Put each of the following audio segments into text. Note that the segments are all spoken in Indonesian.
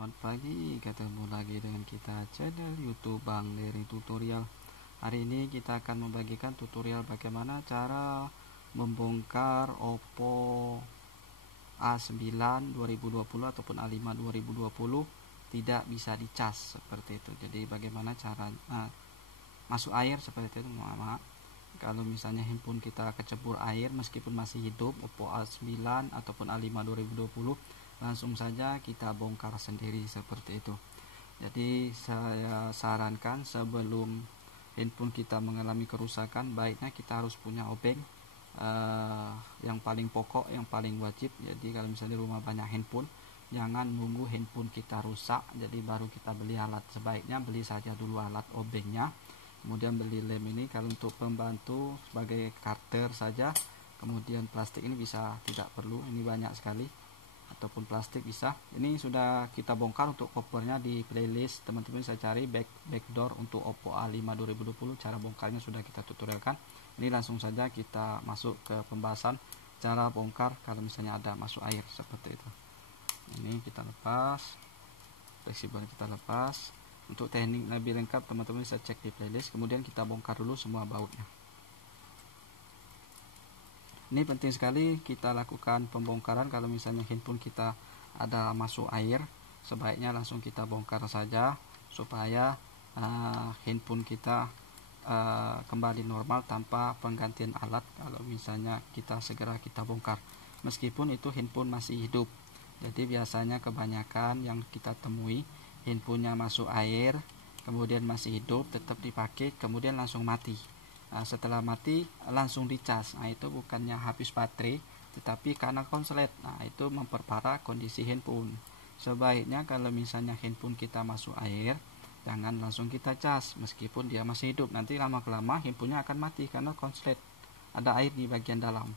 Selamat pagi, ketemu lagi dengan kita channel YouTube Bang Dery Tutorial. Hari ini kita akan membagikan tutorial bagaimana cara membongkar Oppo A9 2020 ataupun A5 2020 tidak bisa dicas seperti itu. Jadi bagaimana cara masuk air seperti itu. Maaf, kalau misalnya handphone kita kecebur air meskipun masih hidup, Oppo A9 ataupun A5 2020, langsung saja kita bongkar sendiri seperti itu. Jadi saya sarankan sebelum handphone kita mengalami kerusakan, baiknya kita harus punya obeng yang paling pokok, yang paling wajib. Jadi kalau misalnya di rumah banyak handphone, jangan nunggu handphone kita rusak jadi baru kita beli alat. Sebaiknya beli saja dulu alat obengnya, kemudian beli lem ini. Kalau untuk pembantu sebagai karter saja, kemudian plastik ini bisa tidak perlu, ini banyak sekali, ataupun plastik bisa. Ini sudah kita bongkar. Untuk covernya di playlist teman-teman bisa cari backdoor untuk Oppo A5 2020, cara bongkarnya sudah kita tutorialkan. Ini langsung saja kita masuk ke pembahasan cara bongkar kalau misalnya ada masuk air seperti itu. Ini kita lepas, fleksibel kita lepas. Untuk teknik lebih lengkap teman-teman bisa cek di playlist. Kemudian kita bongkar dulu semua bautnya. Ini penting sekali kita lakukan pembongkaran. Kalau misalnya handphone kita ada masuk air, sebaiknya langsung kita bongkar saja supaya handphone kita kembali normal tanpa penggantian alat. Kalau misalnya kita segera kita bongkar, meskipun itu handphone masih hidup. Jadi biasanya kebanyakan yang kita temui handphonenya masuk air, kemudian masih hidup, tetap dipakai, kemudian langsung mati. Setelah mati langsung dicas. Itu bukannya habis baterai, tetapi karena konslet. Itu memperparah kondisi handphone. Sebaiknya kalau misalnya handphone kita masuk air, jangan langsung kita cas meskipun dia masih hidup. Nanti lama-kelama handphonenya akan mati karena konslet, ada air di bagian dalam.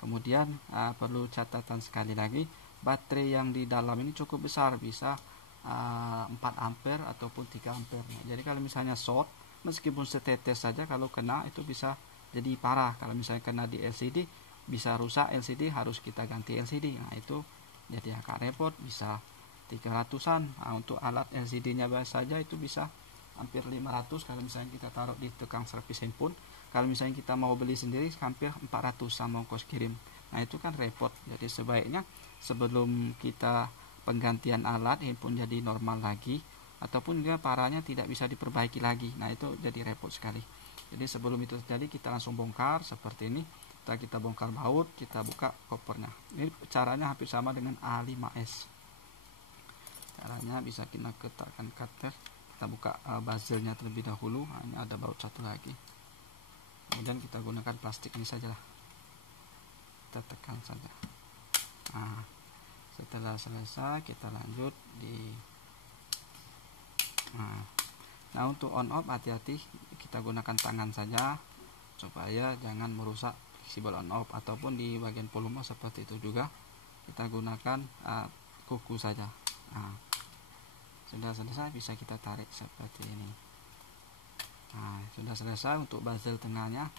Kemudian perlu catatan sekali lagi, baterai yang di dalam ini cukup besar, bisa 4 ampere ataupun 3 ampere. Jadi kalau misalnya short, meskipun setetes saja kalau kena itu bisa jadi parah. Kalau misalnya kena di LCD bisa rusak LCD, harus kita ganti LCD. Itu jadi agak repot, bisa 300-an. Untuk alat LCD nya saja itu bisa hampir 500 kalau misalnya kita taruh di tukang servis handphone. Kalau misalnya kita mau beli sendiri hampir 400 sama ongkos kirim. Itu kan repot. Jadi sebaiknya sebelum kita penggantian alat, handphone jadi normal lagi, ataupun dia parahnya tidak bisa diperbaiki lagi, itu jadi repot sekali. Jadi sebelum itu terjadi kita langsung bongkar seperti ini. Setelah kita bongkar baut, kita buka kopernya. Ini caranya hampir sama dengan A5s. Caranya bisa kita ketakkan cutter, kita buka bezelnya terlebih dahulu. Ini ada baut satu lagi. Kemudian kita gunakan plastik ini saja, kita tekan saja. Setelah selesai kita lanjut di untuk on off hati-hati, kita gunakan tangan saja supaya jangan merusak fleksibel on off, ataupun di bagian volume seperti itu juga kita gunakan kuku saja. Sudah selesai bisa kita tarik seperti ini. Sudah selesai untuk bezel tengahnya.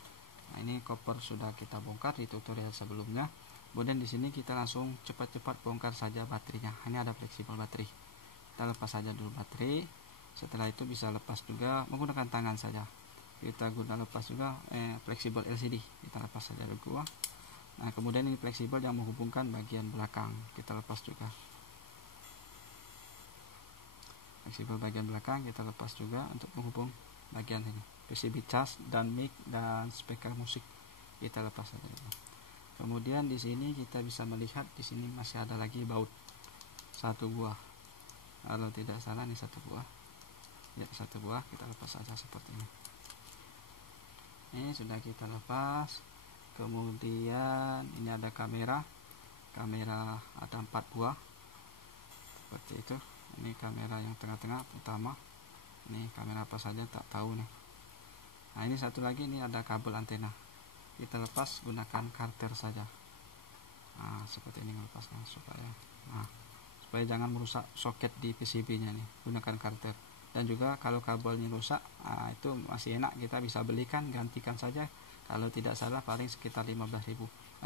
Ini koper sudah kita bongkar di tutorial sebelumnya. Kemudian di sini kita langsung cepat-cepat bongkar saja baterainya. Ini ada fleksibel baterai, kita lepas saja dulu baterai. Setelah itu bisa lepas juga menggunakan tangan saja. Kita guna lepas juga fleksibel LCD, kita lepas saja dulu. Kemudian ini fleksibel yang menghubungkan bagian belakang, kita lepas juga. Fleksibel bagian belakang kita lepas juga untuk menghubung bagian ini. PCB cas dan mic dan speaker musik kita lepas saja dulu. Kemudian di sini kita bisa melihat di sini masih ada lagi baut satu buah. Kalau tidak salah ini satu buah. Ya, satu buah, kita lepas saja seperti ini. Ini sudah kita lepas. Kemudian ini ada kamera ada 4 buah seperti itu. Ini kamera yang tengah-tengah utama. Ini kamera apa saja tak tahu nih. Ini satu lagi, ini ada kabel antena, kita lepas gunakan karter saja. Seperti ini melepasnya supaya jangan merusak soket di PCB nya nih, gunakan karter. Dan juga kalau kabelnya rusak, itu masih enak, kita bisa belikan, gantikan saja. Kalau tidak salah paling sekitar 15.000.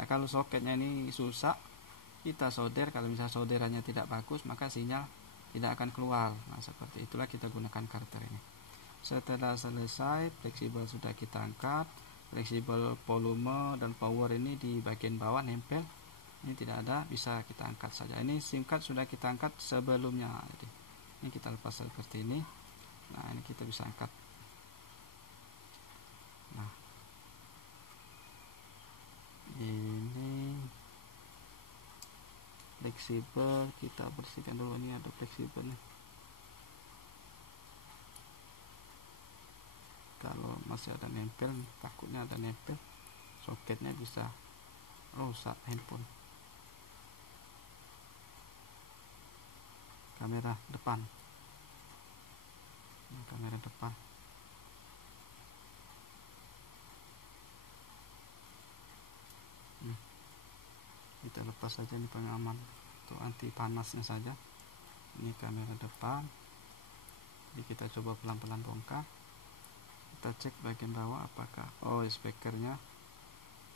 Kalau soketnya ini susah, kita solder. Kalau misalnya solderannya tidak bagus, maka sinyal tidak akan keluar. Nah, seperti itulah kita gunakan karakter ini. Setelah selesai, fleksibel sudah kita angkat, fleksibel volume dan power ini di bagian bawah nempel, ini tidak ada, bisa kita angkat saja. Ini SIM card sudah kita angkat sebelumnya, jadi ini kita lepas seperti ini. Nah, ini kita bisa angkat. Nah, ini fleksibel, kita bersihkan dulu. Ini ada fleksibel nih. Kalau masih ada nempel, takutnya ada nempel, soketnya bisa rusak handphone. Kamera depan, ini kamera depan. Kita lepas saja ini pengaman untuk anti panasnya saja. Ini kamera depan. Jadi kita coba pelan-pelan bongkar. Kita cek bagian bawah apakah speakernya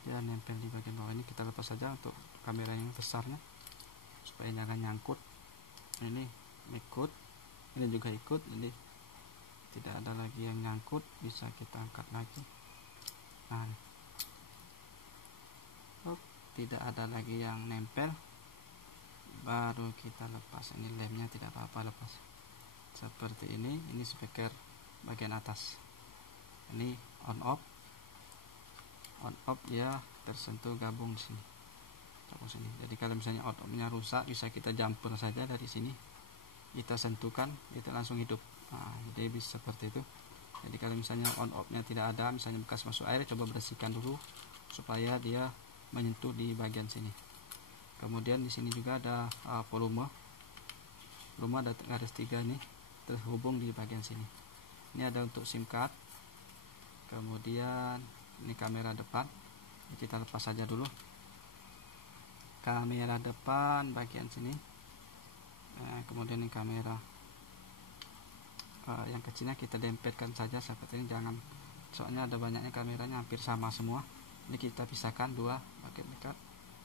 dia nempel di bagian bawah. Ini kita lepas saja untuk kamera yang besarnya supaya jangan nyangkut. Ini ikut, ini juga ikut, jadi tidak ada lagi yang nyangkut, bisa kita angkat lagi. Nah, tidak ada lagi yang nempel, baru kita lepas. Ini lemnya tidak apa-apa, lepas seperti ini. Ini speaker bagian atas, ini on off dia tersentuh gabung di sini. Jadi kalau misalnya on off-nya rusak, bisa kita jumper saja dari sini, kita sentuhkan, kita langsung hidup. Nah, jadi bisa seperti itu. Jadi kalau misalnya on off-nya tidak ada, misalnya bekas masuk air, coba bersihkan dulu supaya dia menyentuh di bagian sini. Kemudian di sini juga ada volume ada garis 3 nih terhubung di bagian sini. Ini ada untuk SIM card. Kemudian ini kamera depan, kita lepas saja dulu kamera depan bagian sini. Kemudian ini kamera yang kecilnya kita dempetkan saja seperti ini, jangan, soalnya ada banyaknya kameranya hampir sama semua. Ini kita pisahkan dua bagian dekat,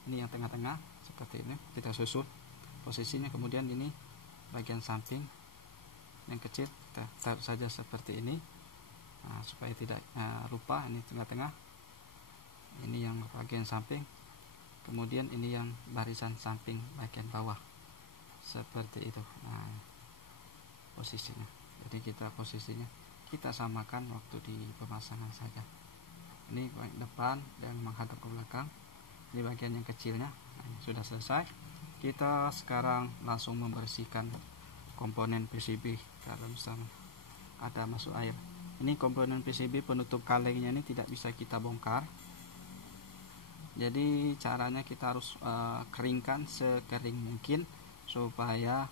ini yang tengah-tengah seperti ini, kita susun posisinya. Kemudian ini bagian samping yang kecil kita taruh saja seperti ini. Nah, supaya tidak lupa, ini tengah-tengah, ini yang bagian samping. Kemudian ini yang barisan samping bagian bawah seperti itu. Nah, posisinya, jadi kita posisinya kita samakan waktu di pemasangan saja. Ini depan dan menghadap ke belakang, ini bagian yang kecilnya. Nah, sudah selesai. Kita sekarang langsung membersihkan komponen PCB kalau misalnya ada masuk air. Ini komponen PCB penutup kalengnya ini tidak bisa kita bongkar. Jadi caranya kita harus keringkan sekering mungkin supaya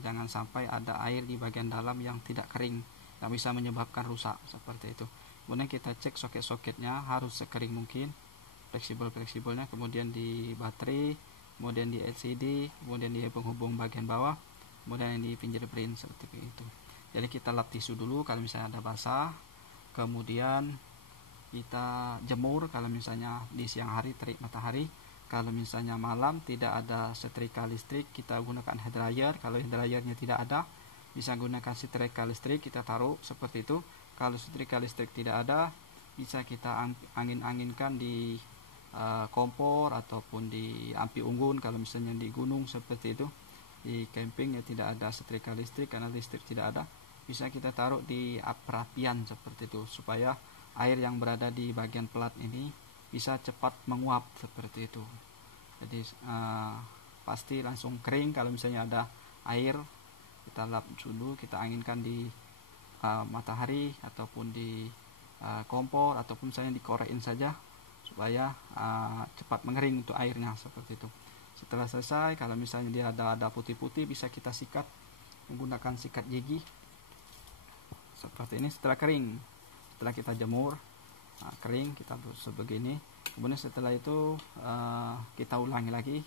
jangan sampai ada air di bagian dalam yang tidak kering, yang bisa menyebabkan rusak seperti itu. Kemudian kita cek soket-soketnya harus sekering mungkin, fleksibelnya, kemudian di baterai, kemudian di LCD, kemudian di penghubung bagian bawah, kemudian di fingerprint seperti itu. Jadi kita lap tisu dulu kalau misalnya ada basah, kemudian kita jemur kalau misalnya di siang hari terik matahari. Kalau misalnya malam tidak ada setrika listrik, kita gunakan hair dryer. Kalau hair dryernya tidak ada, bisa gunakan setrika listrik, kita taruh seperti itu. Kalau setrika listrik tidak ada, bisa kita angin-anginkan di kompor ataupun di api unggun. Kalau misalnya di gunung seperti itu, di camping ya tidak ada setrika listrik, karena listrik tidak ada, bisa kita taruh di perapian seperti itu supaya air yang berada di bagian pelat ini bisa cepat menguap seperti itu. Jadi pasti langsung kering. Kalau misalnya ada air, kita lap dulu, kita anginkan di matahari ataupun di kompor, ataupun misalnya dikorekin saja supaya cepat mengering untuk airnya seperti itu. Setelah selesai, kalau misalnya dia ada putih-putih, bisa kita sikat menggunakan sikat gigi seperti ini. Setelah kering, setelah kita jemur, kering, kita sebegini. Kemudian setelah itu kita ulangi lagi.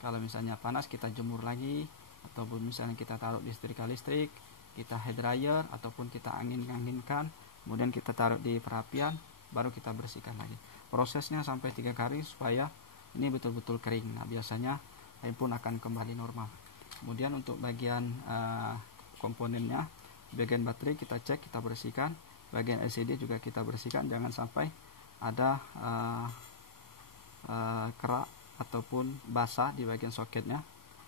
Kalau misalnya panas, kita jemur lagi, ataupun misalnya kita taruh di setrika listrik, kita hair dryer, ataupun kita anginkan, kemudian kita taruh di perapian, baru kita bersihkan lagi. Prosesnya sampai 3 kali supaya ini betul-betul kering. Nah, biasanya handphone akan kembali normal. Kemudian untuk bagian komponennya, bagian baterai kita cek, kita bersihkan. Bagian LCD juga kita bersihkan, jangan sampai ada kerak ataupun basah di bagian soketnya.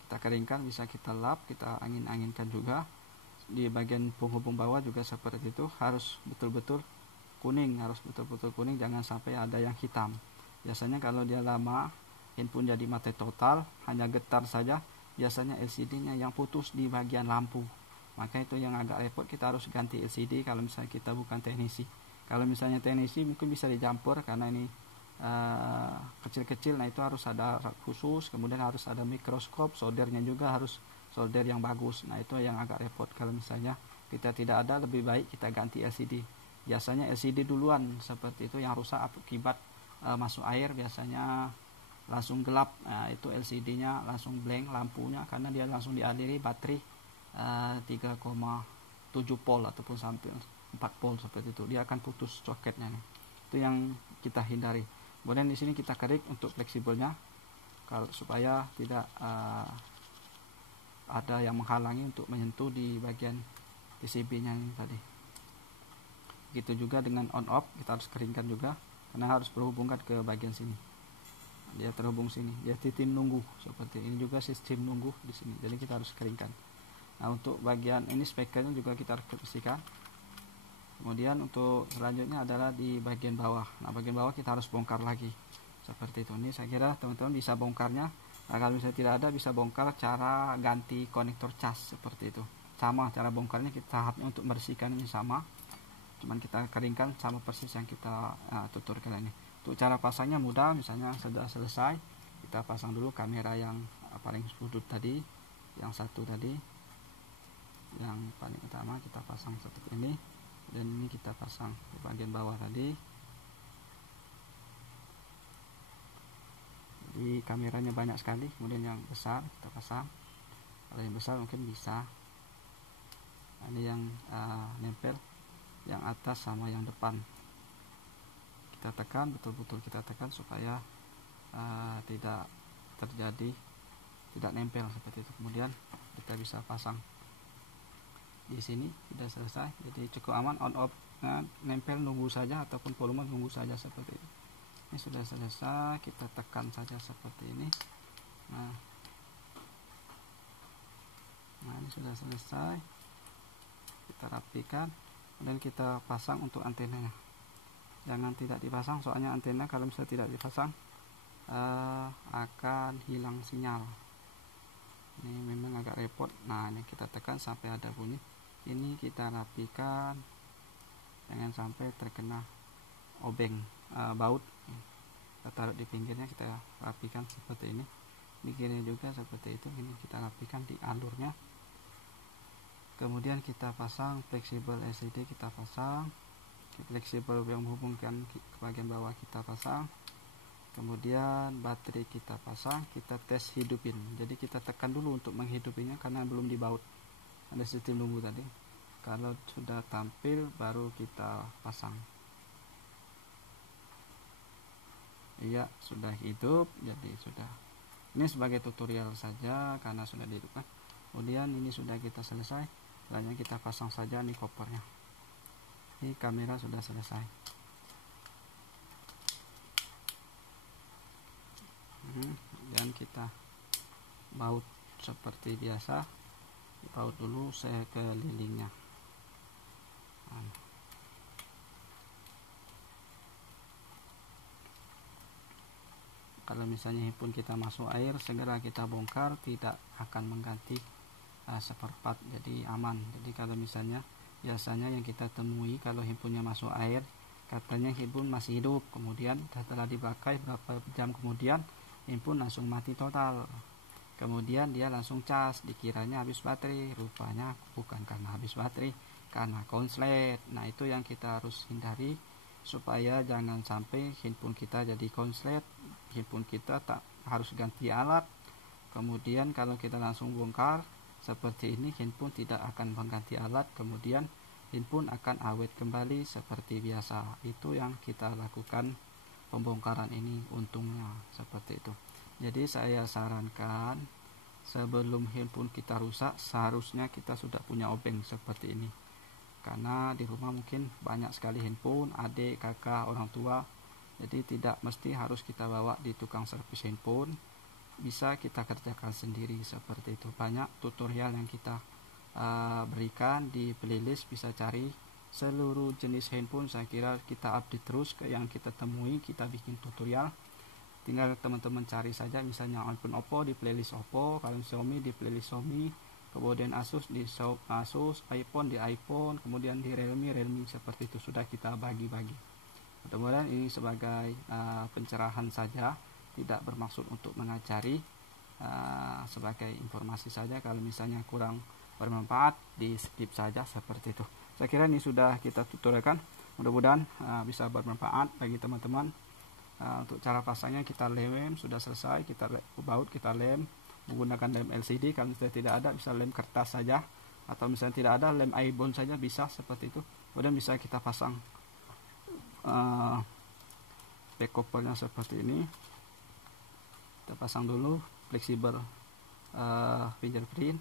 Kita keringkan, bisa kita lap, kita angin-anginkan juga. Di bagian penghubung bawah juga seperti itu, harus betul-betul kuning, jangan sampai ada yang hitam. Biasanya kalau dia lama, handphone jadi mati total, hanya getar saja, biasanya LCD-nya yang putus di bagian lampu. Maka itu yang agak repot, kita harus ganti LCD kalau misalnya kita bukan teknisi. Kalau misalnya teknisi mungkin bisa dicampur, karena ini kecil-kecil, nah itu harus ada khusus, kemudian harus ada mikroskop, soldernya juga harus solder yang bagus. Nah itu yang agak repot. Kalau misalnya kita tidak ada, lebih baik kita ganti LCD. Biasanya LCD duluan seperti itu yang rusak akibat masuk air, biasanya langsung gelap. Nah, itu LCD-nya langsung blank lampunya, karena dia langsung dialiri baterai 3,7 volt ataupun sampai 4 volt seperti itu, dia akan putus soketnya nih. Itu yang kita hindari. Kemudian di sini kita kerik untuk fleksibelnya, kalau supaya tidak ada yang menghalangi untuk menyentuh di bagian PCB-nya ini tadi. Begitu juga dengan on off, kita harus keringkan juga, karena harus berhubungkan ke bagian sini. Dia terhubung sini, dia sistem nunggu seperti ini, juga sistem nunggu di sini. Jadi kita harus keringkan. Nah, untuk bagian ini spekernya juga kita harus bersihkan. Kemudian untuk selanjutnya adalah di bagian bawah. Nah, bagian bawah kita harus bongkar lagi seperti itu. Ini saya kira teman-teman bisa bongkarnya. Nah, kalau misalnya tidak ada, bisa bongkar cara ganti konektor cas seperti itu. Sama cara bongkarnya, kita tahapnya untuk membersihkan ini sama, cuman kita keringkan sama persis yang kita tuturkan ini. Untuk cara pasangnya mudah, misalnya sudah selesai, kita pasang dulu kamera yang paling sudut tadi, yang satu tadi, yang paling utama kita pasang seperti ini, dan ini kita pasang di bagian bawah tadi. Jadi kameranya banyak sekali, kemudian yang besar kita pasang. Kalau yang besar mungkin bisa. Nah, ini yang nempel, yang atas sama yang depan. Kita tekan, betul-betul kita tekan supaya tidak terjadi, tidak nempel seperti itu. Kemudian kita bisa pasang di sini. Sudah selesai, jadi cukup aman. On off nempel nunggu saja, ataupun volume nunggu saja seperti itu. Ini sudah selesai, kita tekan saja seperti ini. Nah ini sudah selesai, kita rapikan, dan kita pasang untuk antenanya. Jangan tidak dipasang, soalnya antena kalau misalnya tidak dipasang akan hilang sinyal. Ini memang agak repot. Nah, ini kita tekan sampai ada bunyi. Ini kita rapikan, jangan sampai terkena obeng, baut. Kita taruh di pinggirnya, kita rapikan seperti ini. Pinggirnya juga seperti itu. Ini kita rapikan di alurnya. Kemudian kita pasang fleksibel LCD, kita pasang fleksibel yang menghubungkan ke bagian bawah, kita pasang. Kemudian baterai kita pasang, kita tes hidupin. Jadi kita tekan dulu untuk menghidupinya, karena belum dibaut. Ada sistem nunggu tadi. Kalau sudah tampil baru kita pasang. Iya, sudah hidup. Jadi sudah. Ini sebagai tutorial saja karena sudah dihidupkan. Kemudian ini sudah kita selesai. Selanjutnya kita pasang saja nih kopernya. Ini kamera sudah selesai. Dan kita baut seperti biasa. Baut dulu sekelilingnya. Kalau misalnya handphone kita masuk air, segera kita bongkar, tidak akan mengganti spare part, jadi aman. Jadi kalau misalnya biasanya yang kita temui kalau handphonenya masuk air, katanya handphone masih hidup, kemudian setelah dipakai berapa jam kemudian handphone langsung mati total. Kemudian dia langsung cas, dikiranya habis baterai, rupanya bukan karena habis baterai, karena konslet. Nah, itu yang kita harus hindari, supaya jangan sampai handphone kita jadi konslet, handphone kita tak harus ganti alat. Kemudian kalau kita langsung bongkar seperti ini, handphone tidak akan mengganti alat, kemudian handphone akan awet kembali seperti biasa. Itu yang kita lakukan pembongkaran ini, untungnya seperti itu. Jadi saya sarankan sebelum handphone kita rusak seharusnya kita sudah punya obeng seperti ini, karena di rumah mungkin banyak sekali handphone, adik, kakak, orang tua, jadi tidak mesti harus kita bawa di tukang servis handphone, bisa kita kerjakan sendiri seperti itu. Banyak tutorial yang kita berikan di playlist, bisa cari seluruh jenis handphone. Saya kira kita update terus ke yang kita temui, kita bikin tutorial, tinggal teman-teman cari saja, misalnya iPhone Oppo di playlist Oppo, kalau Xiaomi di playlist Xiaomi, kemudian Asus di Asus, iPhone di iPhone, kemudian di Realme seperti itu sudah kita bagi-bagi. Mudah-mudahan ini sebagai pencerahan saja, tidak bermaksud untuk mengajari, sebagai informasi saja. Kalau misalnya kurang bermanfaat di skip saja seperti itu. Saya kira ini sudah kita tutorialkan, mudah-mudahan bisa bermanfaat bagi teman-teman. Untuk cara pasangnya kita lem sudah selesai, kita baut, kita lem menggunakan lem LCD. Kalau misalnya tidak ada bisa lem kertas saja, atau misalnya tidak ada lem iBond saja bisa seperti itu. Kemudian bisa kita pasang back covernya seperti ini. Kita pasang dulu fleksibel fingerprint,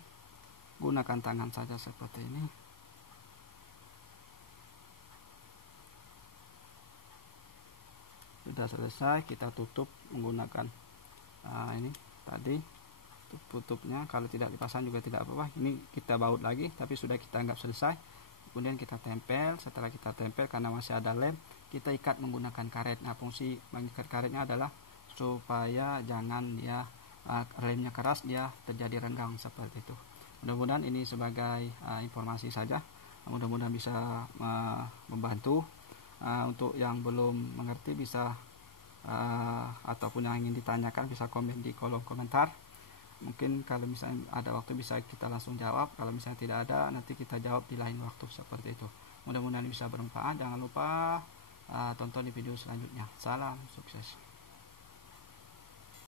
gunakan tangan saja seperti ini. Sudah selesai, kita tutup menggunakan ini tadi tutupnya. Kalau tidak dipasang juga tidak apa-apa, ini kita baut lagi, tapi sudah kita anggap selesai. Kemudian kita tempel. Setelah kita tempel, karena masih ada lem, kita ikat menggunakan karet. Nah, fungsi mengikat karetnya adalah supaya jangan dia lemnya keras, dia terjadi renggang seperti itu. Mudah-mudahan ini sebagai informasi saja, mudah-mudahan bisa membantu. Untuk yang belum mengerti bisa ataupun yang ingin ditanyakan bisa komen di kolom komentar. Mungkin kalau misalnya ada waktu bisa kita langsung jawab, kalau misalnya tidak ada nanti kita jawab di lain waktu seperti itu. Mudah-mudahan bisa bermanfaat. Jangan lupa tonton di video selanjutnya. Salam sukses.